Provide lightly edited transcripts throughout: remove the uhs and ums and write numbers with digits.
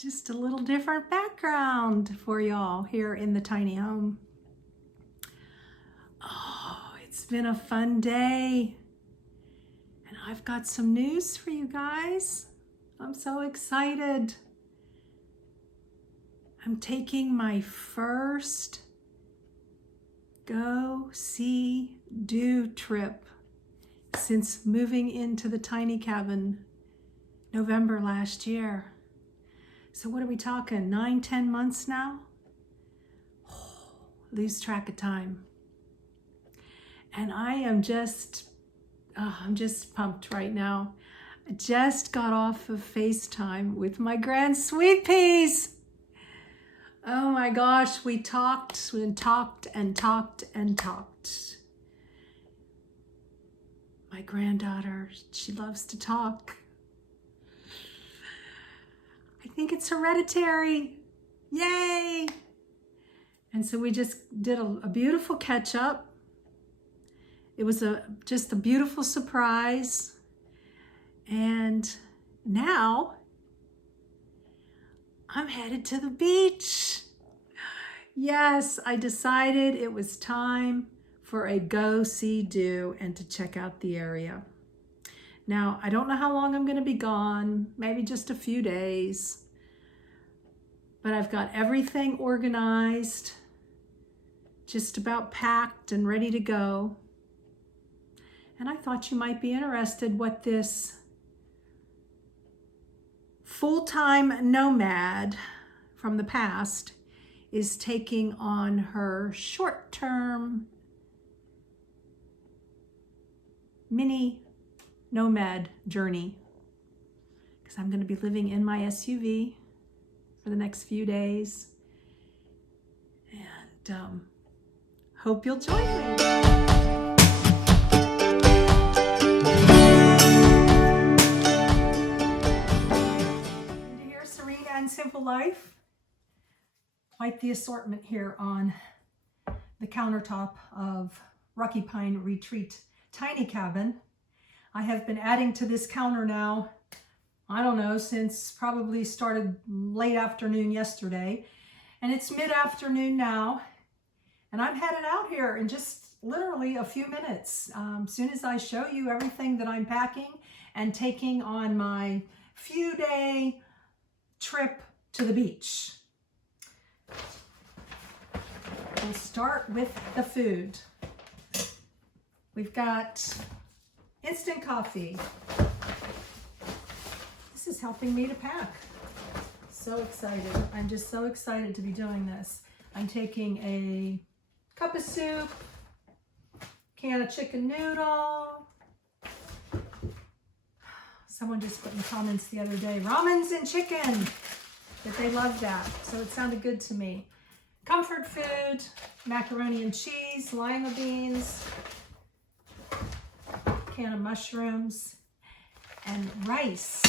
just a little different background for y'all here in the tiny home. Oh, it's been a fun day. And I've got some news for you guys. I'm so excited. I'm taking my first go, see, do trip since moving into the tiny cabin November last year. So what are we talking, 9-10 months now? Oh, lose track of time. And I'm just pumped right now. I just got off of FaceTime with my grand sweet peas. Oh my gosh, we talked and talked and talked and talked. My granddaughter, she loves to talk. I think it's hereditary. Yay! And so we just did a beautiful catch up. It was just a beautiful surprise. And now I'm headed to the beach. Yes, I decided it was time for a go, see, do, and to check out the area. Now, I don't know how long I'm going to be gone, maybe just a few days, but I've got everything organized, just about packed and ready to go. And I thought you might be interested what this full-time nomad from the past is taking on her short-term mini nomad journey, because I'm going to be living in my SUV for the next few days, and hope you'll join me. Serene and Simple Life. Quite the assortment here on the countertop of Rocky Pine Retreat Tiny Cabin. I have been adding to this counter now, I don't know, since probably started late afternoon yesterday. And it's mid-afternoon now. And I'm headed out here in just literally a few minutes. As soon as I show you everything that I'm packing and taking on my few-day trip to the beach. We'll start with the food. We've got instant coffee. This is helping me to pack. So excited. I'm just so excited to be doing this. I'm taking a cup of soup, can of chicken noodle. Someone just put in comments the other day, ramens and chicken, that they love that. So it sounded good to me. Comfort food, macaroni and cheese, lima beans, can of mushrooms, and rice.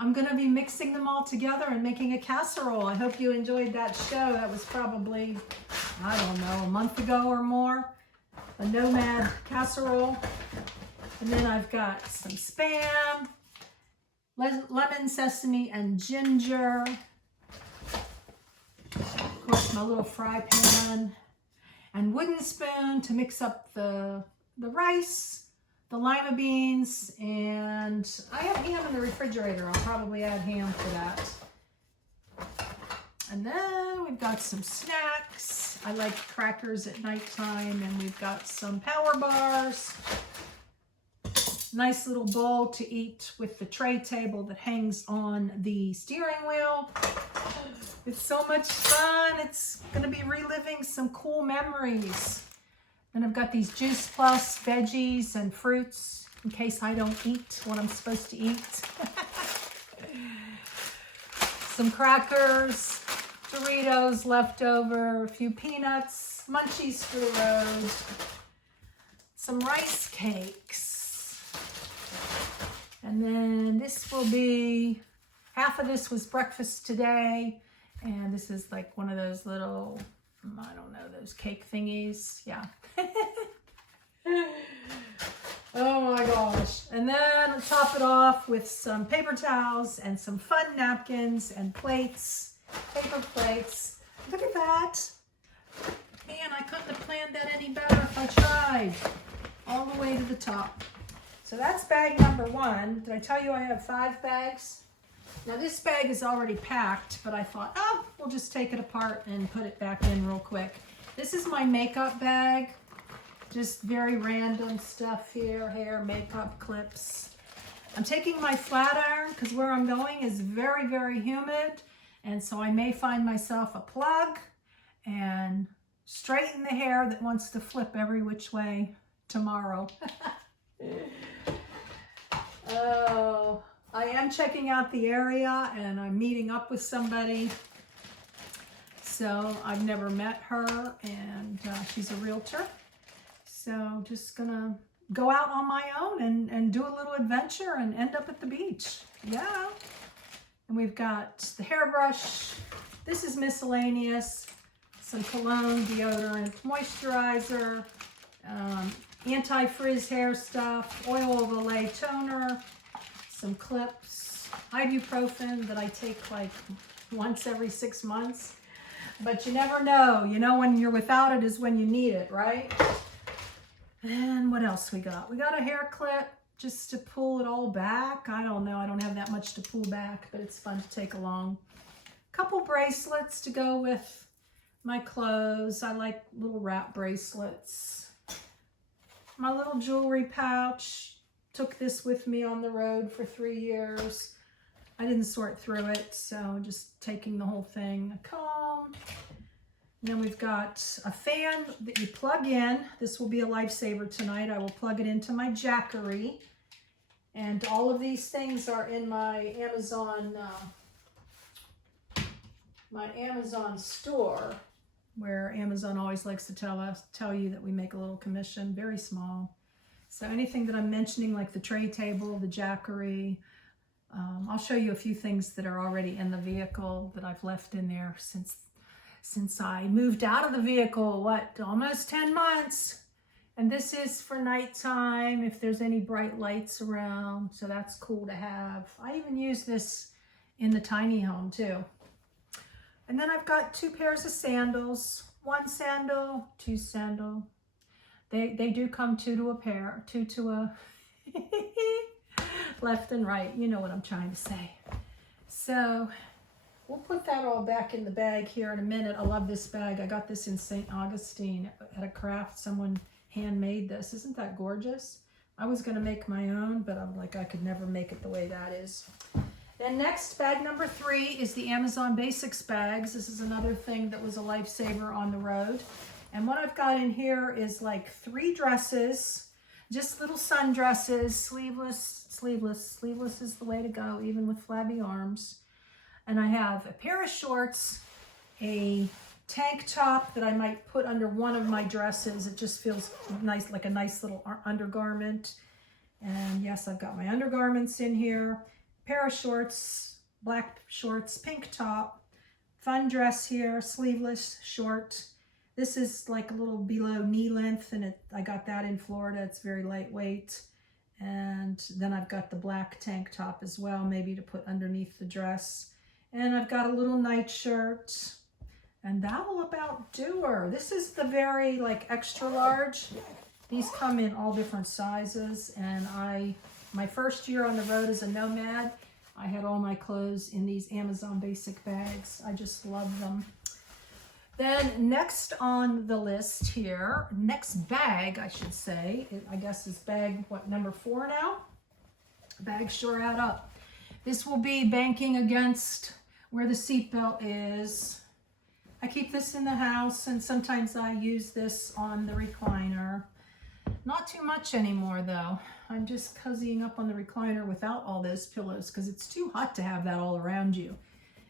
I'm gonna be mixing them all together and making a casserole. I hope you enjoyed that show. That was probably, I don't know, a month ago or more. A nomad casserole. And then I've got some Spam, lemon, sesame, and ginger. Of course, my little fry pan and wooden spoon to mix up the rice, the lima beans, and I have ham in the refrigerator. I'll probably add ham for that. And then we've got some snacks. I like crackers at nighttime, and we've got some power bars. Nice little bowl to eat with the tray table that hangs on the steering wheel. It's so much fun. It's gonna be reliving some cool memories. And I've got these Juice Plus veggies and fruits in case I don't eat what I'm supposed to eat. Some crackers, Doritos left over, a few peanuts, munchies for the road, some rice cakes. And then this will be, half of this was breakfast today. And this is like one of those little, I don't know, those cake thingies. Yeah. Oh my gosh. And then top it off with some paper towels and some fun napkins and plates, paper plates. Look at that. Man, I couldn't have planned that any better if I tried. All the way to the top. So that's bag number 1. Did I tell you I have 5 bags? Now this bag is already packed, but I thought, oh, we'll just take it apart and put it back in real quick. This is my makeup bag. Just very random stuff here, hair, makeup, clips. I'm taking my flat iron because where I'm going is very, very humid. And so I may find myself a plug and straighten the hair that wants to flip every which way tomorrow. Oh, I am checking out the area and I'm meeting up with somebody. So I've never met her and she's a realtor. So just gonna go out on my own and do a little adventure and end up at the beach. Yeah. And we've got the hairbrush. This is miscellaneous. Some cologne, deodorant, moisturizer, anti-frizz hair stuff, oil of Olay toner, some clips, ibuprofen that I take like once every 6 months. But you never know. You know when you're without it is when you need it, right? And what else we got? We got a hair clip just to pull it all back. I don't know. I don't have that much to pull back, but it's fun to take along. A couple bracelets to go with my clothes. I like little wrap bracelets. My little jewelry pouch. Took this with me on the road for 3 years. I didn't sort through it, so just taking the whole thing. A comb. And then we've got a fan that you plug in. This will be a lifesaver tonight. I will plug it into my Jackery. And all of these things are in my Amazon store, where Amazon always likes to tell you that we make a little commission, very small. So anything that I'm mentioning, like the tray table, the Jackery, I'll show you a few things that are already in the vehicle that I've left in there since I moved out of the vehicle, almost 10 months. And this is for nighttime, if there's any bright lights around. So that's cool to have. I even use this in the tiny home too. And then I've got 2 pairs of sandals, 1 sandal, 2 sandal. They do come 2 to a pair, 2 to a left and right. You know what I'm trying to say. So we'll put that all back in the bag here in a minute. I love this bag. I got this in St. Augustine at a craft. Someone handmade this. Isn't that gorgeous? I was going to make my own, but I'm like, I could never make it the way that is. Then next, bag number 3 is the Amazon Basics bags. This is another thing that was a lifesaver on the road. And what I've got in here is like 3 dresses, just little sundresses, sleeveless. Sleeveless is the way to go, even with flabby arms. And I have a pair of shorts, a tank top that I might put under one of my dresses. It just feels nice, like a nice little undergarment. And yes, I've got my undergarments in here. Pair of shorts, black shorts, pink top, fun dress here, sleeveless, short. This is like a little below knee length, and I got that in Florida. It's very lightweight. And then I've got the black tank top as well, maybe to put underneath the dress. And I've got a little nightshirt, and that will about do her. This is the very like extra large. These come in all different sizes, and my first year on the road as a nomad, I had all my clothes in these Amazon Basic bags. I just love them. Then next on the list here, next bag, I should say, I guess is bag, number 4 now? Bags sure add up. This will be banking against where the seatbelt is. I keep this in the house, and sometimes I use this on the recliner. Not too much anymore though. I'm just cozying up on the recliner without all those pillows because it's too hot to have that all around you.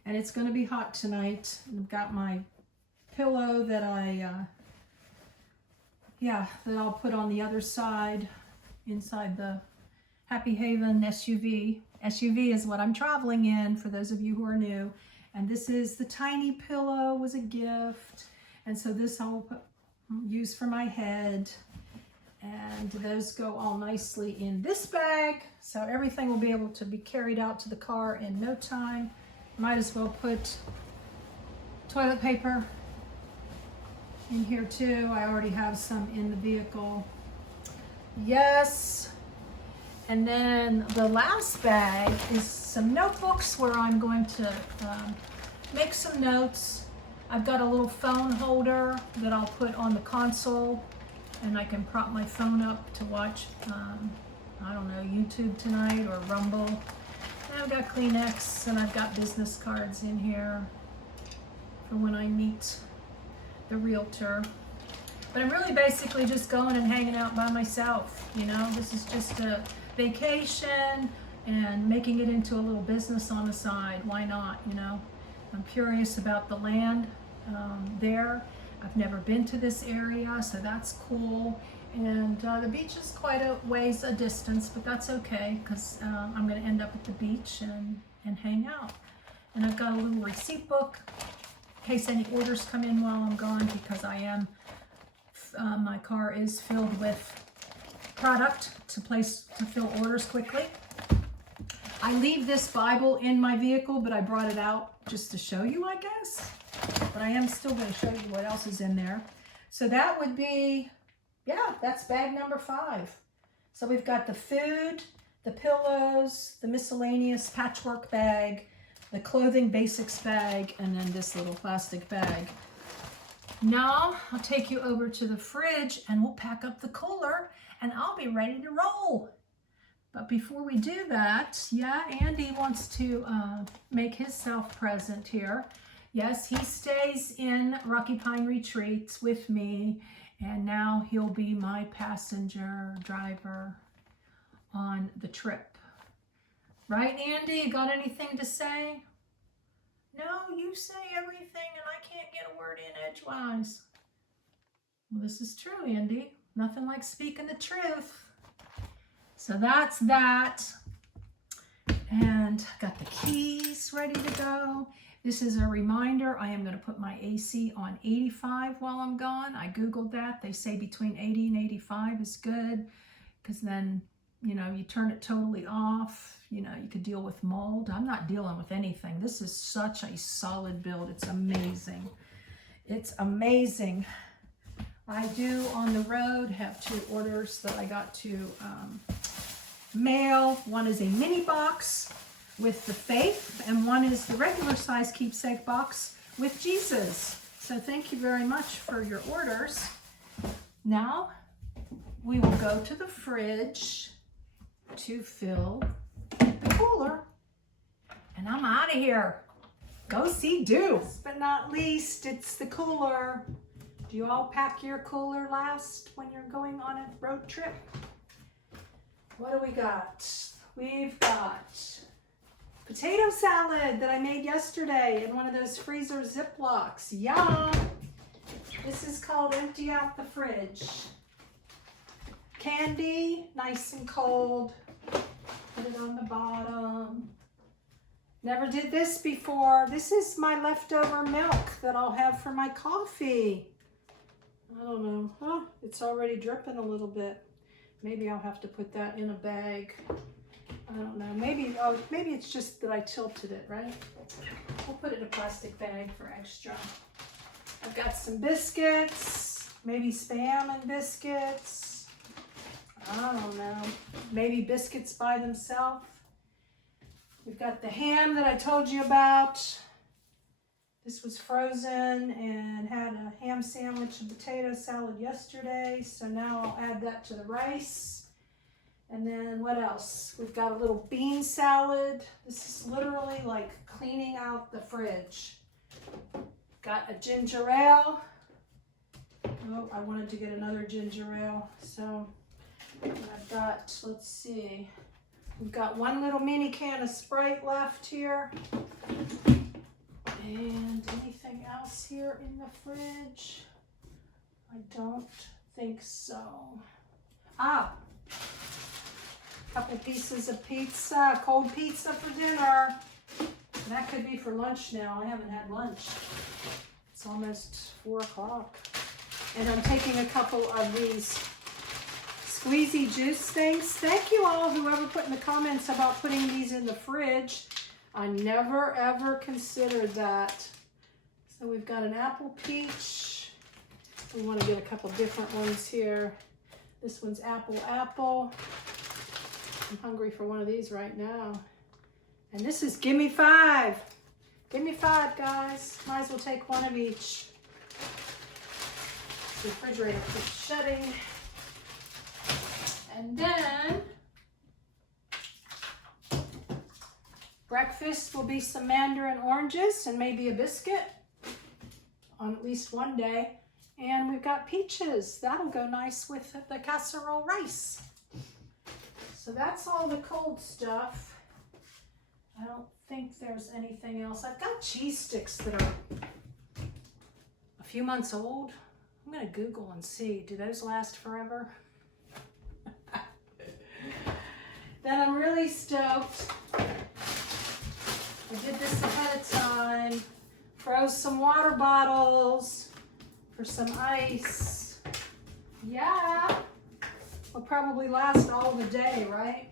And it's going to be hot tonight. I've got my pillow that I'll put on the other side inside the Happy Haven SUV. SUV is what I'm traveling in, for those of you who are new. And this is the tiny pillow, was a gift. And so this I'll use for my head. And those go all nicely in this bag. So everything will be able to be carried out to the car in no time. Might as well put toilet paper in here too. I already have some in the vehicle. Yes. And then the last bag is some notebooks where I'm going to make some notes. I've got a little phone holder that I'll put on the console, and I can prop my phone up to watch, I don't know, YouTube tonight or Rumble. And I've got Kleenex, and I've got business cards in here for when I meet the realtor. But I'm really basically just going and hanging out by myself, you know. This is just a vacation and making it into a little business on the side. Why not, you know? I'm curious about the land there. I've never been to this area, so that's cool. And the beach is quite a ways a distance, but that's okay, because I'm going to end up at the beach and hang out. And I've got a little receipt book in case any orders come in while I'm gone, because I am, my car is filled with product to fill orders quickly. I leave this Bible in my vehicle, but I brought it out just to show you, I guess. But I am still going to show you what else is in there. So that would be, yeah, that's bag number 5. So we've got the food, the pillows, the miscellaneous patchwork bag, the clothing basics bag, and then this little plastic bag. Now I'll take you over to the fridge and we'll pack up the cooler and I'll be ready to roll. But before we do that, yeah, Andy wants to make himself present here. Yes, he stays in Rocky Pine Retreats with me, and now he'll be my passenger driver on the trip. Right, Andy? Got anything to say? No, you say everything and I can't get a word in edgewise. Well, this is true, Andy. Nothing like speaking the truth. So that's that. And got the keys ready to go. This is a reminder, I am going to put my AC on 85 while I'm gone. I Googled that. They say between 80 and 85 is good, because then, you know, you turn it totally off. You know, you could deal with mold. I'm not dealing with anything. This is such a solid build. It's amazing. It's amazing. I do on the road have 2 orders that I got to mail. One is a mini box with the faith, and one is the regular size keepsake box with Jesus. So thank you very much for your orders. Now we will go to the fridge to fill the cooler, and I'm out of here. Go see Do. Last but not least, it's the cooler. Do you all pack your cooler last when you're going on a road trip? What do we got? We've got potato salad that I made yesterday in one of those freezer Ziplocs. Yum! This is called Empty Out the Fridge. Candy, nice and cold. Put it on the bottom. Never did this before. This is my leftover milk that I'll have for my coffee. I don't know. Oh, it's already dripping a little bit. Maybe I'll have to put that in a bag. I don't know. Maybe it's just that I tilted it, right? We'll put it in a plastic bag for extra. I've got some biscuits, maybe Spam and biscuits. I don't know. Maybe biscuits by themselves. We've got the ham that I told you about. This was frozen and had a ham sandwich and potato salad yesterday. So now I'll add that to the rice. And then what else? We've got a little bean salad. This is literally like cleaning out the fridge. Got a ginger ale. Oh, I wanted to get another ginger ale. So I've got, let's see. We've got one little mini can of Sprite left here. And anything else here in the fridge? I don't think so. Ah, a couple pieces of pizza, cold pizza for dinner. That could be for lunch now. I haven't had lunch. It's almost 4 o'clock. And I'm taking a couple of these squeezy juice things. Thank you all, whoever put in the comments about putting these in the fridge. I never ever considered that. So we've got an apple peach. We want to get a couple different ones here. This one's apple. I'm hungry for one of these right now. And this is gimme 5. Give me 5, guys. Might as well take one of each. The refrigerator keeps shutting. And then breakfast will be some mandarin oranges and maybe a biscuit on at least one day. And we've got peaches. That'll go nice with the casserole rice. So that's all the cold stuff. I don't think there's anything else. I've got cheese sticks that are a few months old. I'm gonna Google and see, do those last forever? Then I'm really stoked. I did this ahead of time. Froze some water bottles for some ice. Yeah, will probably last all the day, right?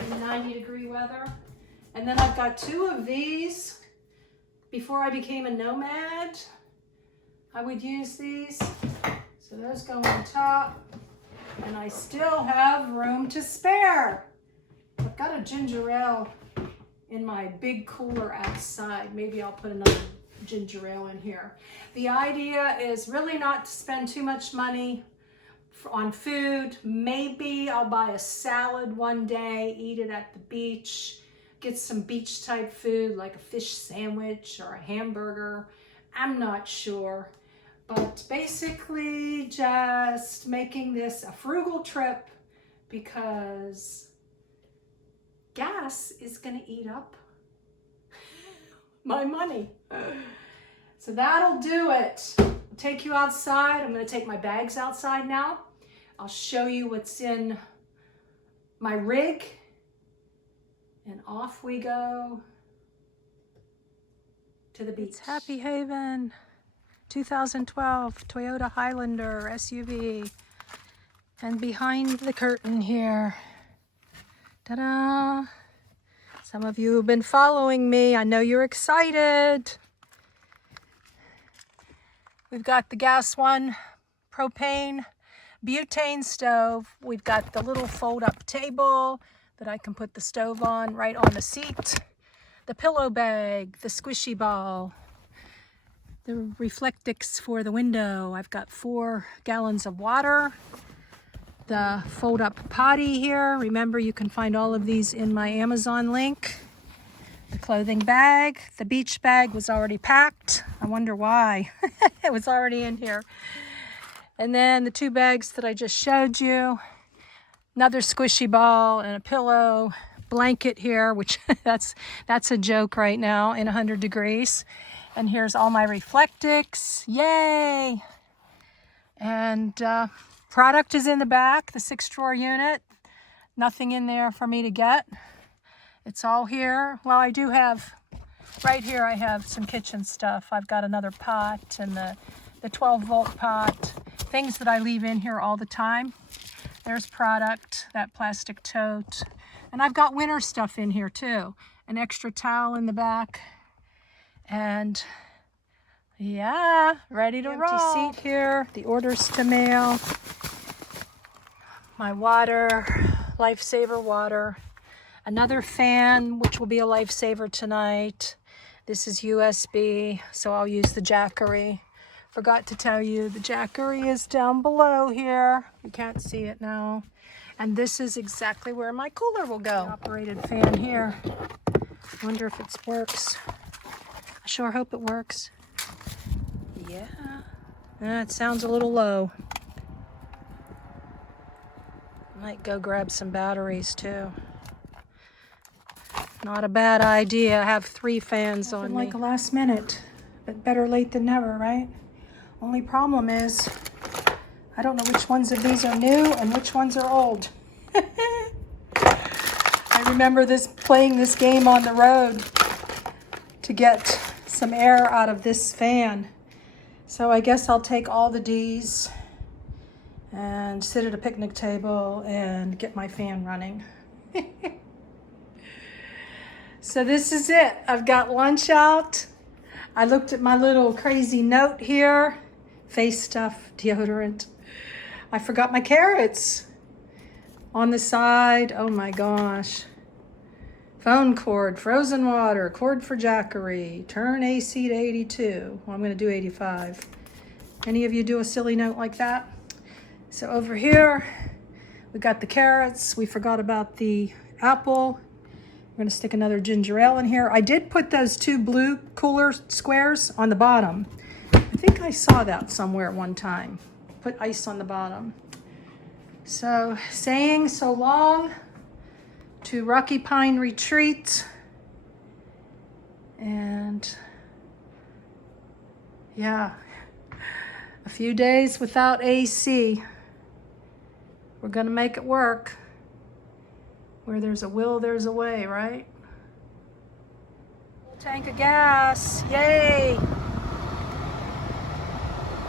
In 90-degree weather. And then I've got 2 of these. Before I became a nomad, I would use these. So those go on top. And I still have room to spare. I've got a ginger ale in my big cooler outside. Maybe I'll put another ginger ale in here. The idea is really not to spend too much money on food. Maybe I'll buy a salad one day, eat it at the beach, get some beach type food like a fish sandwich or a hamburger. I'm not sure. But basically just making this a frugal trip because gas is gonna eat up my money. So that'll do it. I'll take you outside. I'm gonna take my bags outside now. I'll show you what's in my rig. And off we go to the beach. It's Happy Haven. 2012 Toyota Highlander SUV. And behind the curtain here, ta-da! Some of you have been following me. I know you're excited. We've got the gas one, propane, butane stove. We've got the little fold-up table that I can put the stove on right on the seat. The pillow bag, the squishy ball, the reflectix for the window. I've got 4 gallons of water. The fold-up potty here. Remember, you can find all of these in my Amazon link. The clothing bag. The beach bag was already packed. I wonder why. It was already in here. And then the 2 bags that I just showed you. Another squishy ball and a pillow. Blanket here, which that's a joke right now in 100 degrees. And here's all my reflectix. Yay! And product is in the back, the 6-drawer unit. Nothing in there for me to get. It's all here. Well, I do have, right here I have some kitchen stuff. I've got another pot and the 12-volt pot. Things that I leave in here all the time. There's product, that plastic tote. And I've got winter stuff in here too. An extra towel in the back. And yeah, ready to roll. Empty seat here, the orders to mail. My water, lifesaver water. Another fan, which will be a lifesaver tonight. This is USB, so I'll use the Jackery. Forgot to tell you, the Jackery is down below here. You can't see it now. And this is exactly where my cooler will go. The operated fan here. Wonder if it works. I sure hope it works. Yeah. It sounds a little low. Might go grab some batteries too. Not a bad idea. I have 3 fans on me. Like a last minute, but better late than never, right? Only problem is, I don't know which ones of these are new and which ones are old. I remember playing this game on the road to get some air out of this fan. So I guess I'll take all the D's and sit at a picnic table and get my fan running. So this is it. I've got lunch out. I looked at my little crazy note here. Face stuff, deodorant. I forgot my carrots on the side. Oh my gosh. Phone cord, frozen water, cord for Jackery, turn AC to 82. Well, I'm going to do 85. Any of you do a silly note like that? So over here, we got the carrots. We forgot about the apple. We're going to stick another ginger ale in here. I did put those 2 blue cooler squares on the bottom. I think I saw that somewhere one time. Put ice on the bottom. So saying so long to Rocky Pine Retreat. And yeah, a few days without AC. We're gonna make it work. Where there's a will, there's a way, right? Tank of gas, yay!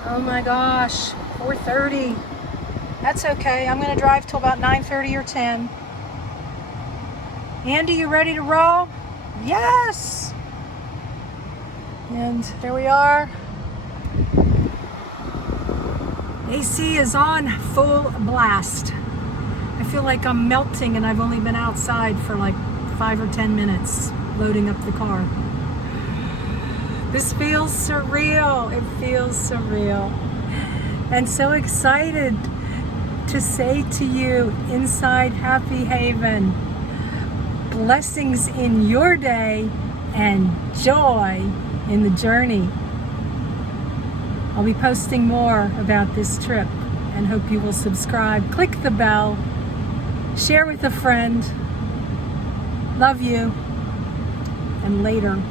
Oh my gosh, 4:30. That's okay, I'm gonna drive till about 9:30 or 10. Andy, you ready to roll? Yes! And there we are. AC is on full blast. I feel like I'm melting and I've only been outside for like 5 or 10 minutes loading up the car. This feels surreal. It feels surreal. And so excited to say to you inside Happy Haven, blessings in your day and joy in the journey. I'll be posting more about this trip and hope you will subscribe. Click the bell. Share with a friend. Love you. And later.